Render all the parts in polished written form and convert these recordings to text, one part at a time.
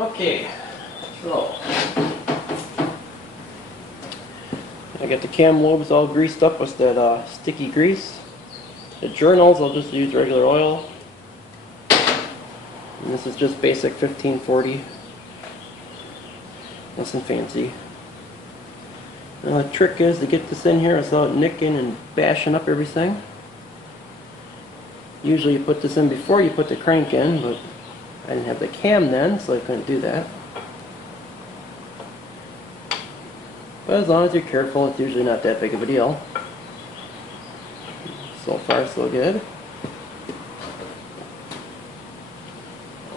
Okay, so I got the cam lobes all greased up with that sticky grease. The journals I'll just use regular oil. And this is just basic 1540. Nothing fancy. Now the trick is to get this in here without nicking and bashing up everything. Usually you put this in before you put the crank in, but I didn't have the cam then, so I couldn't do that. But as long as you're careful, it's usually not that big of a deal. So far, so good.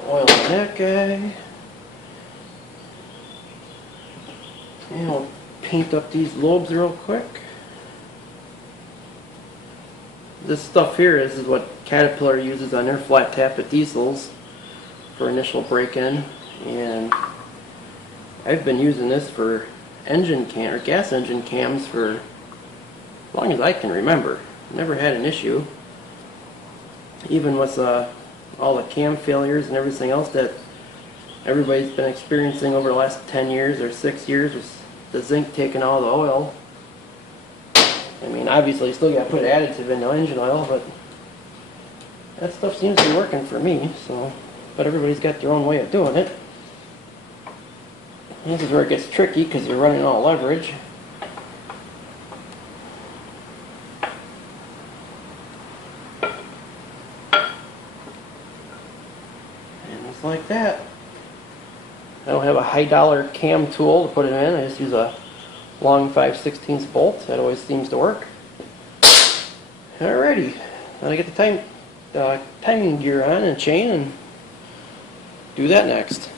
Oil on that guy. And I'll paint up these lobes real quick. This stuff here is what Caterpillar uses on their flat tappet diesels for initial break-in, and I've been using this for engine cam or gas engine cams for as long as I can remember. Never had an issue, even with all the cam failures and everything else that everybody's been experiencing over the last 10 years or 6 years with the zinc taking all the oil. I mean, obviously you still got to put additive in the engine oil, but that stuff seems to be working for me. So, but everybody's got their own way of doing it. This is where it gets tricky because you're running all leverage. And just like that. I don't have a high dollar cam tool to put it in. I just use a long 5/16 bolt. That always seems to work. Alrighty. Now I get the timing gear on and chain and do that next.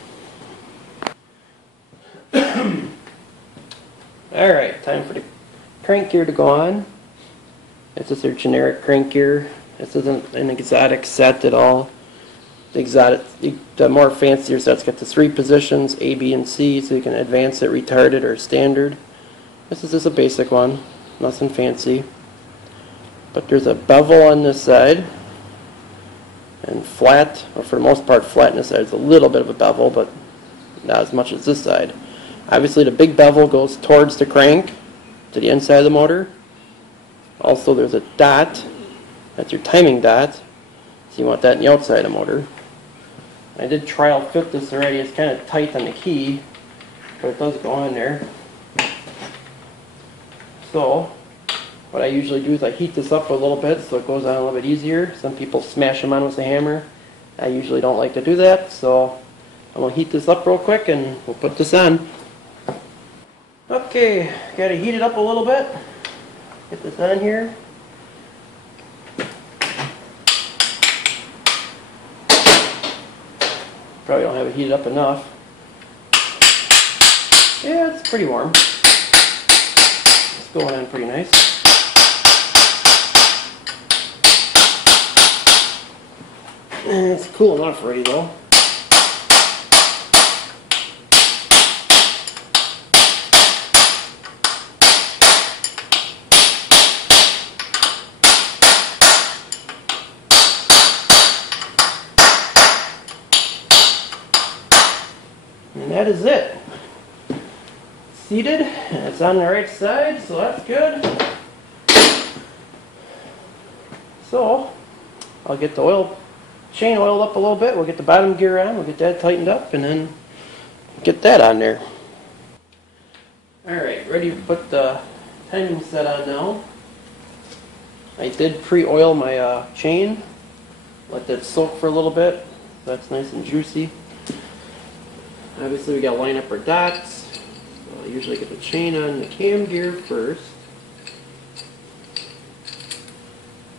Alright, time for the crank gear to go on. It's just their generic crank gear. This isn't an exotic set at all. The more fancier sets got the 3 positions, A, B, and C, so you can advance it, retarded, or standard. This is just a basic one, nothing fancy. But there's a bevel on this side, and flat, or for the most part flat on this side. There's a little bit of a bevel, but not as much as this side. Obviously the big bevel goes towards the crank, to the inside of the motor. Also there's a dot, that's your timing dot, so you want that in the outside of the motor. I did trial fit this already. It's kind of tight on the key, but it does go on there. So what I usually do is I heat this up a little bit so it goes on a little bit easier. Some people smash them on with a hammer. I usually don't like to do that, so I'm going to heat this up real quick and we'll put this on. Okay, got to heat it up a little bit. Get this on here. Probably don't have it heated up enough. Yeah, it's pretty warm. It's going on pretty nice. It's cool enough already though. And that is it. Seated, and it's on the right side, so that's good. So, I'll get the chain oiled up a little bit. We'll get the bottom gear on, we'll get that tightened up, and then get that on there. Alright, ready to put the timing set on now. I did pre-oil my chain. Let that soak for a little bit. That's nice and juicy. Obviously we got to line up our dots. So I usually get the chain on the cam gear first.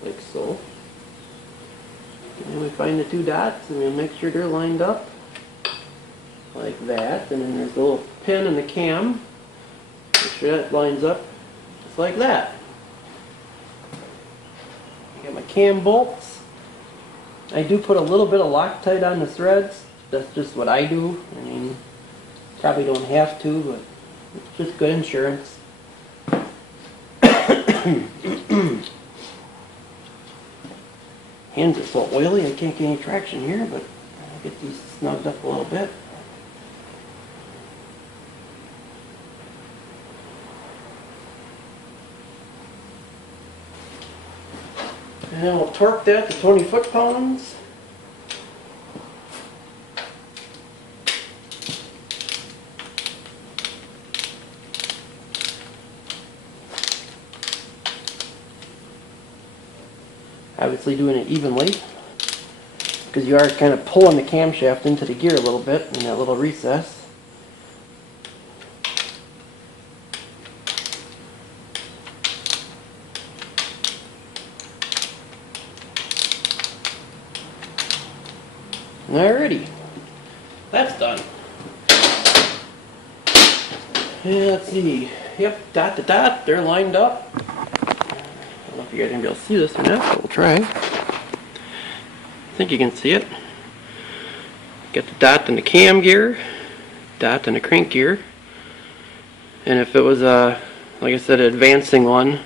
Like so. And then we find the 2 dots and we make sure they're lined up. Like that. And then there's a little pin in the cam. Make sure that lines up just like that. I got my cam bolts. I do put a little bit of Loctite on the threads. That's just what I do. I mean, probably don't have to, but it's just good insurance. Hands are so oily I can't get any traction here, but I'll get these snugged up a little bit. And then we'll torque that to 20 foot-pounds. Obviously doing it evenly, because you are kind of pulling the camshaft into the gear a little bit in that little recess. Alrighty, that's done. And let's see, yep, dot to dot, they're lined up. I don't know if you guys are going to be able to see this or not, but we'll try. I think you can see it. Get the dot in the cam gear, dot in the crank gear. And if it was a, like I said, an advancing one,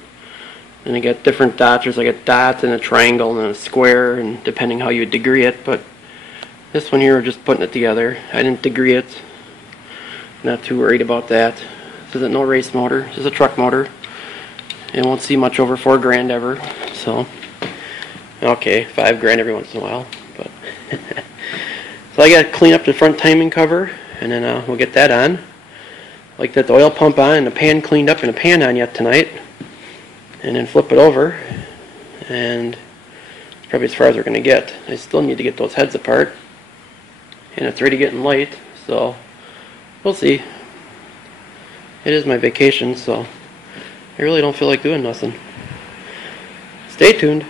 then you get different dots. There's like a dot and a triangle and a square, and depending how you degree it. But this one here, we're just putting it together. I didn't degree it. Not too worried about that. This isn't no race motor. This is a truck motor. It won't see much over $4,000 ever. So, okay, $5,000 every once in a while. But so I got to clean up the front timing cover, and then we'll get that on. Like that, the oil pump on and the pan cleaned up and a pan on yet tonight. And then flip it over, and it's probably as far as we're going to get. I still need to get those heads apart, and it's already getting light, so we'll see. It is my vacation, so I really don't feel like doing nothing. Stay tuned.